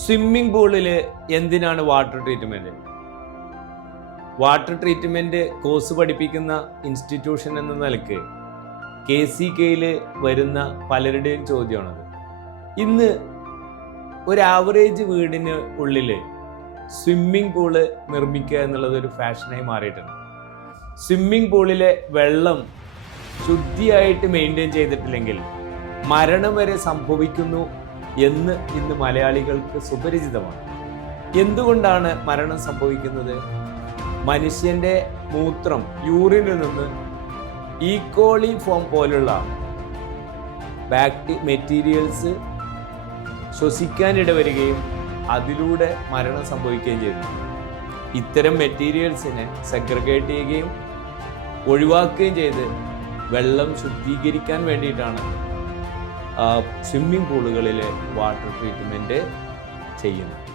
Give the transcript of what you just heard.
Swimming പൂളിൽ എന്തിനാണ് water treatment? Water treatment course പഠിപ്പിക്കുന്ന ഇൻസ്റ്റിറ്റ്യൂഷൻ എന്ന നിലയ്ക്ക് KCKയിൽ വരുന്ന പലരുടെയും ചോദ്യമാണത്. ഇന്ന് ഒരു ആവറേജ് വീടിന് ഉള്ളിൽ സ്വിമ്മിംഗ് പൂള് നിർമ്മിക്കുക എന്നുള്ളത് ഒരു ഫാഷനായി മാറിയിട്ടുണ്ട്. സ്വിമ്മിംഗ് പൂളിലെ വെള്ളം ശുദ്ധിയായിട്ട് മെയിൻറ്റെയിൻ ചെയ്തിട്ടില്ലെങ്കിൽ മരണം വരെ സംഭവിക്കുന്നു എന്ന് ഇന്ന് മലയാളികൾക്ക് സുപരിചിതമാണ്. എന്തുകൊണ്ടാണ് മരണം സംഭവിക്കുന്നത്? മനുഷ്യന്റെ മൂത്രം, യൂറിനിൽ നിന്ന് ഈക്കോളി ഫോം പോലുള്ള മെറ്റീരിയൽസ് ശ്വസിക്കാനിട വരികയും അതിലൂടെ മരണം സംഭവിക്കുകയും ചെയ്യുന്നു. ഇത്തരം മെറ്റീരിയൽസിനെ സെഗ്രിഗേറ്റ് ചെയ്യുകയും ഒഴിവാക്കുകയും ചെയ്ത് വെള്ളം ശുദ്ധീകരിക്കാൻ വേണ്ടിയിട്ടാണ് സ്വിമ്മിംഗ് പൂളുകളിലെ വാട്ടർ ട്രീറ്റ്മെൻറ്റ് ചെയ്യുന്നത്.